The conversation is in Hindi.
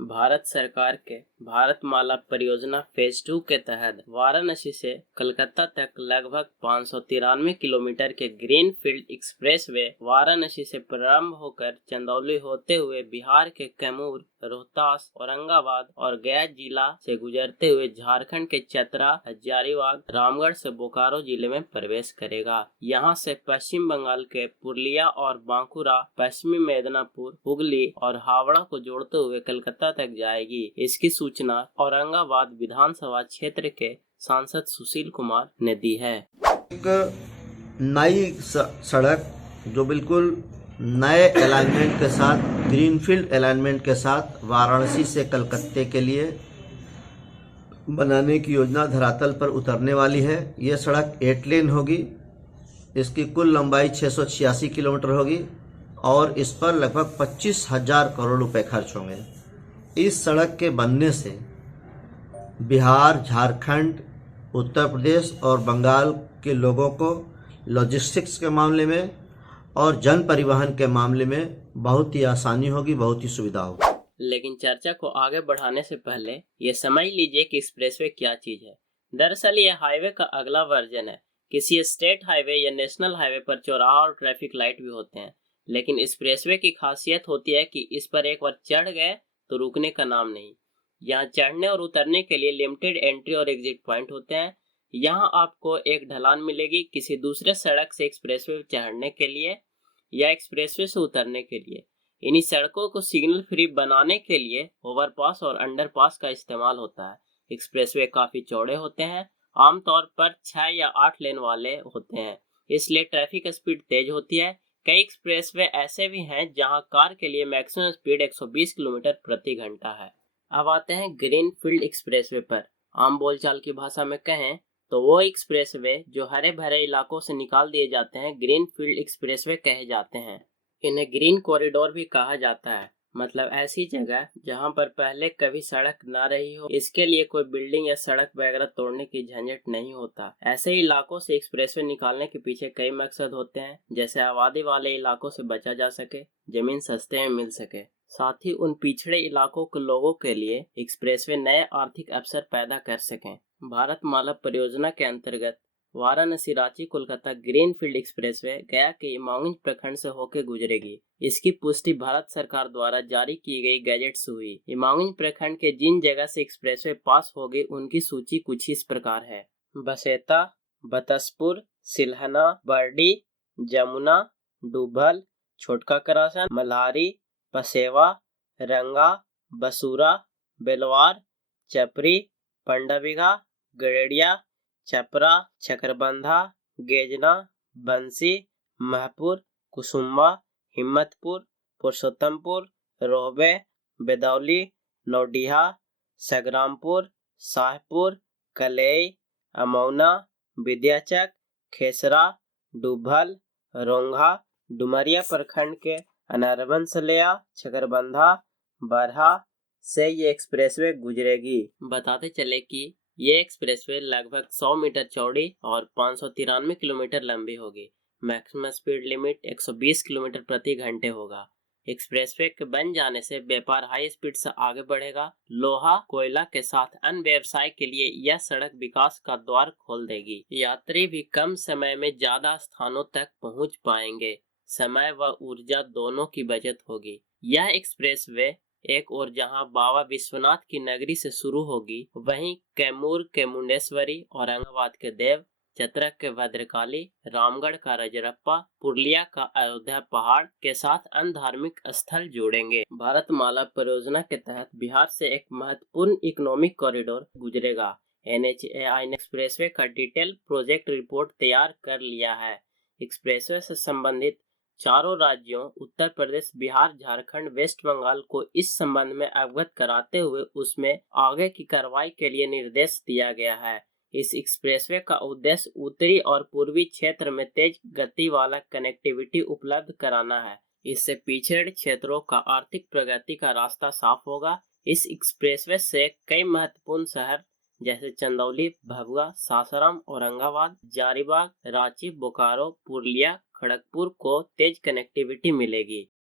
भारत सरकार के भारतमाला परियोजना फेज 2 के तहत वाराणसी से कलकत्ता तक लगभग 593 किलोमीटर के ग्रीन फील्ड एक्सप्रेसवे वाराणसी से प्रारंभ होकर चंदौली होते हुए बिहार के कैमूर, रोहतास, औरंगाबाद और गया जिला से गुजरते हुए झारखंड के चतरा, हजारीबाग, रामगढ़ से बोकारो जिले में प्रवेश करेगा। यहां से पश्चिम बंगाल के पुरुलिया और बांकुरा, पश्चिमी मेदिनीपुर, हुगली और हावड़ा को जोड़ते हुए कलकत्ता तक जाएगी। इसकी सूचना औरंगाबाद विधानसभा क्षेत्र के सांसद सुशील कुमार ने दी है। एक नई सड़क जो बिल्कुल नए अलाइनमेंट के साथ, ग्रीनफील्ड अलाइनमेंट के साथ वाराणसी से कलकत्ते के लिए बनाने की योजना धरातल पर उतरने वाली है। ये सड़क 8 लेन होगी। इसकी कुल लंबाई 686 किलोमीटर होगी और इस पर लगभग 25,000 करोड़ रुपए खर्च होंगे। इस सड़क के बनने से बिहार, झारखंड, उत्तर प्रदेश और बंगाल के लोगों को लॉजिस्टिक्स के मामले में और जन परिवहन के मामले में बहुत ही आसानी होगी, बहुत ही सुविधा होगी। लेकिन चर्चा को आगे बढ़ाने से पहले ये समझ लीजिए कि एक्सप्रेसवे क्या चीज है। दरअसल ये हाईवे का अगला वर्जन है। किसी स्टेट हाईवे या नेशनल हाईवे पर चौराहा और ट्रैफिक लाइट भी होते हैं, लेकिन एक्सप्रेसवे की खासियत होती है कि इस पर एक बार चढ़ गए तो रुकने का नाम नहीं। यहाँ चढ़ने और उतरने के लिए लिमिटेड एंट्री और एग्जिट पॉइंट होते हैं। यहाँ आपको एक ढलान मिलेगी किसी दूसरे सड़क से एक्सप्रेसवे चढ़ने के लिए या एक्सप्रेसवे से उतरने के लिए। इन्हीं सड़कों को सिग्नल फ्री बनाने के लिए ओवरपास और अंडरपास का इस्तेमाल होता है। एक्सप्रेसवे काफी चौड़े होते हैं, आमतौर पर 6 या 8 लेन वाले होते हैं, इसलिए ट्रैफिक स्पीड तेज होती है। कई एक्सप्रेसवे ऐसे भी हैं जहां कार के लिए मैक्सिमम स्पीड 120 किलोमीटर प्रति घंटा है। अब आते हैं ग्रीन फील्ड एक्सप्रेसवे पर। आम बोलचाल की भाषा में कहें तो वो एक्सप्रेसवे जो हरे भरे इलाकों से निकाल दिए जाते हैं ग्रीन फील्ड एक्सप्रेसवे कहे जाते हैं। इन्हें ग्रीन कॉरिडोर भी कहा जाता है, मतलब ऐसी जगह जहां पर पहले कभी सड़क ना रही हो। इसके लिए कोई बिल्डिंग या सड़क वगैरह तोड़ने की झंझट नहीं होता। ऐसे इलाकों से एक्सप्रेसवे निकालने के पीछे कई मकसद होते हैं, जैसे आबादी वाले इलाकों से बचा जा सके, जमीन सस्ते में मिल सके, साथ ही उन पिछड़े इलाकों के लोगों के लिए एक्सप्रेसवे नए आर्थिक अवसर पैदा कर सकें। भारतमाला परियोजना के अंतर्गत वाराणसी रांची कोलकाता ग्रीनफील्ड एक्सप्रेसवे गया के इमामगंज प्रखंड से होकर गुजरेगी। इसकी पुष्टि भारत सरकार द्वारा जारी की गई गैजेट से हुई। इमामगंज प्रखंड के जिन जगह से एक्सप्रेसवे पास होगी उनकी सूची कुछ इस प्रकार है: बसेता, बतसपुर, सिलहना, बरडी, जमुना, डुभल, छोटका करासन, मल्हारी, पसेवा, रंगा, बसूरा, बेलवार, चपरी, पंडाबिघा, गड़ेड़िया, चपरा, चकरबंधा, गेजना, बंसी, महपुर, कुसुम्बा, हिम्मतपुर, पुरुषोत्तमपुर, रोहबे, बेदौली, नौडीहा, संग्रामपुर, शाहपुर, कलेई, अमौना, विद्याचक, खेसरा, डुभल, रोंघा, डुमरिया प्रखंड के अनरबंसलिया, चकरबंधा, बरहा से ये एक्सप्रेसवे गुजरेगी। बताते चले कि ये एक्सप्रेसवे लगभग 100 मीटर चौड़ी और 593 किलोमीटर लंबी होगी। मैक्सिमम स्पीड लिमिट 120 किलोमीटर प्रति घंटे होगा। एक्सप्रेसवे के बन जाने से व्यापार हाई स्पीड से आगे बढ़ेगा। लोहा, कोयला के साथ अन्य व्यवसाय के लिए यह सड़क विकास का द्वार खोल देगी। यात्री भी कम समय में ज्यादा स्थानों तक पहुंच पाएंगे। समय व ऊर्जा दोनों की बचत होगी। यह एक्सप्रेसवे एक और जहां बाबा विश्वनाथ की नगरी से शुरू होगी, वहीं कैमूर के मुंडेश्वरी, औरंगाबाद के देव, चतरा के भद्रकाली, रामगढ़ का रजरप्पा, पुरुलिया का अयोध्या पहाड़ के साथ अन्य धार्मिक स्थल जोड़ेंगे। भारतमाला परियोजना के तहत बिहार से एक महत्वपूर्ण इकोनॉमिक कॉरिडोर गुजरेगा। NHAI ने एक्सप्रेसवे का डिटेल प्रोजेक्ट रिपोर्ट तैयार कर लिया है। एक्सप्रेसवे से संबंधित चारों राज्यों उत्तर प्रदेश, बिहार, झारखंड, वेस्ट बंगाल को इस संबंध में अवगत कराते हुए उसमें आगे की कार्रवाई के लिए निर्देश दिया गया है। इस एक्सप्रेसवे का उद्देश्य उत्तरी और पूर्वी क्षेत्र में तेज गति वाला कनेक्टिविटी उपलब्ध कराना है। इससे पिछड़े क्षेत्रों का आर्थिक प्रगति का रास्ता साफ होगा। इस एक्सप्रेसवे से कई महत्वपूर्ण शहर जैसे चंदौली, भभुआ, सासाराम, औरंगाबाद, हजारीबाग, रांची, बोकारो, पुरुलिया, खड़गपुर को तेज कनेक्टिविटी मिलेगी।